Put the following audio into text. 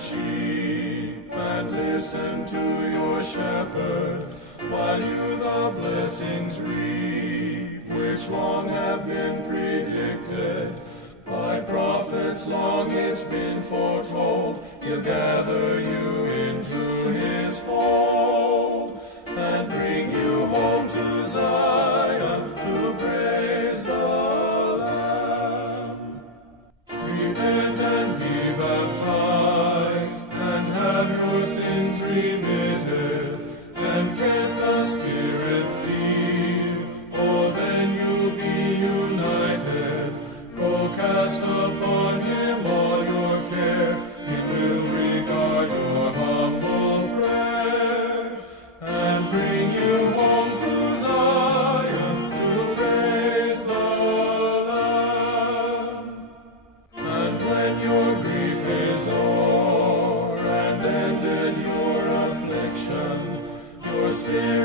sheep, and listen to your shepherd, while you the blessings reap, which long have been predicted. By prophets long it's been foretold, he'll gather you into his fold, and bring you home to Zion to praise the Lamb. Repent and be baptized, and have your sins remitted, and get the Spirit's seal, oh then you'll be united. Go cast upon him all your care, he will regard your humble prayer, and bring you home to Zion to praise the Lamb. And when your grief is o'er, and ended your affliction, your spirit